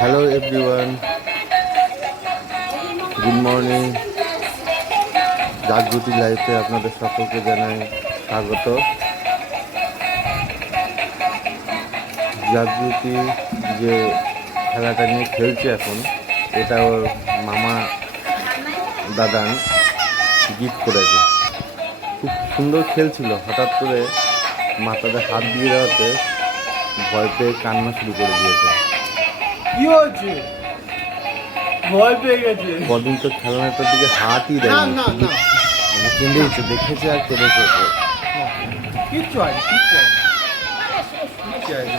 Hello everyone, good morning. Jagjyoti লাইফে আপনাদের সকলকে জানাই স্বাগত। জাগজ্যোতি যে খেলাটা নিয়ে খেলছে এখন, এটা ওর মামা দাদান গিফট করেছে। খুব সুন্দর খেলছিল, হঠাৎ করে মাথাতে হাত দিয়ে দেওয়াতে ভয় পেয়ে কান্না শুরু করে দিয়েছে। কি হয়েছে? ভয় পেয়ে গেছে। কদিন তো খেলনাটার দিকে হাতই দেয়নি, না মানে কেঁদেছে, দেখেছে আর কেঁদেছে। কিচ্ছু হয়নি, কিচ্ছু হয়নি, কিচ্ছু হয়নি।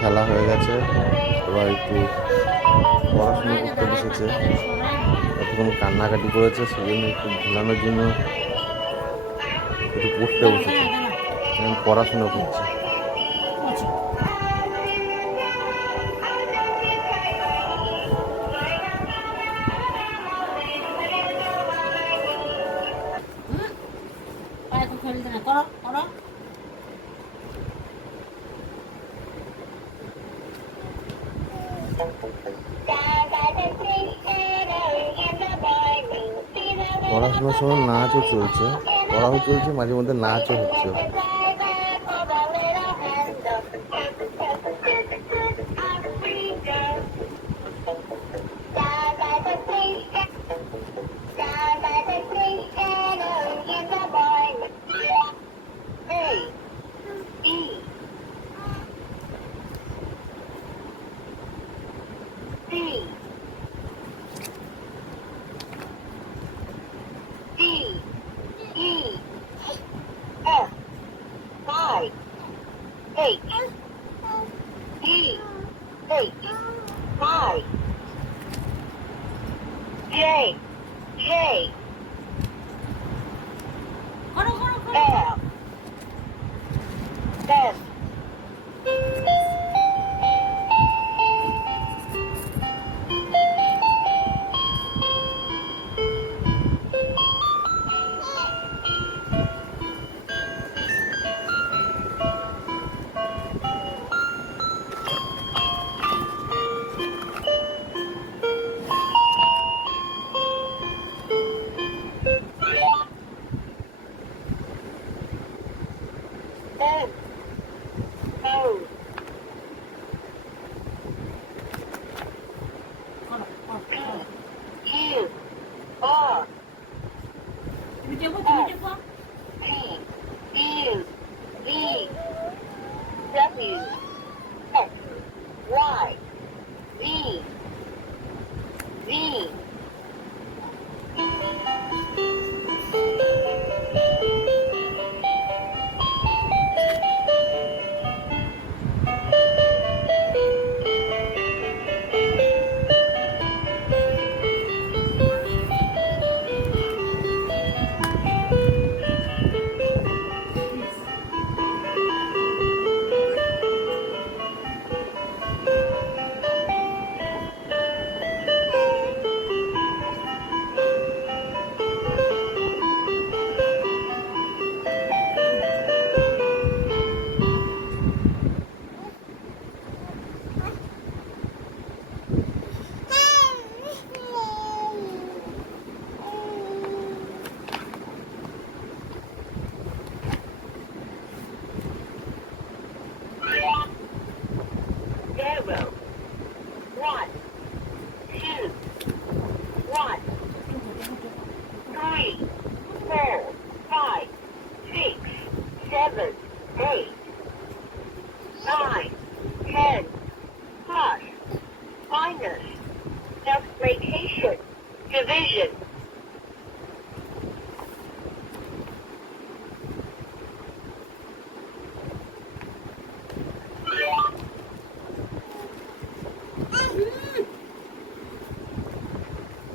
খেলা হয়ে গেছে, এবার একটু পড়াশুনো করতে বসেছে। এতক্ষণ কান্নাকাটি করেছে, সেই জন্য একটু ভুলানোর জন্য একটু পড়তে বসেছে। এখন পড়াশুনো করছে। পড়াশোনার সময় নাচও চলছে, পড়াও চলছে, মাঝে মধ্যে নাচও হচ্ছে।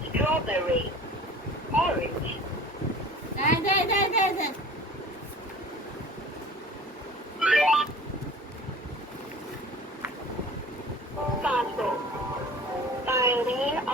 Strawberry, orange. Fossil. Violin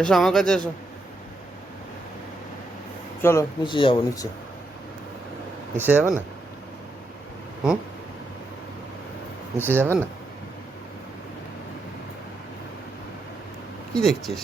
এসো আমার কাছে এসো, চলো নিচে যাবো, নিচে নিচে যাবে না? হুম, নিচে যাবে না? কি দেখছিস?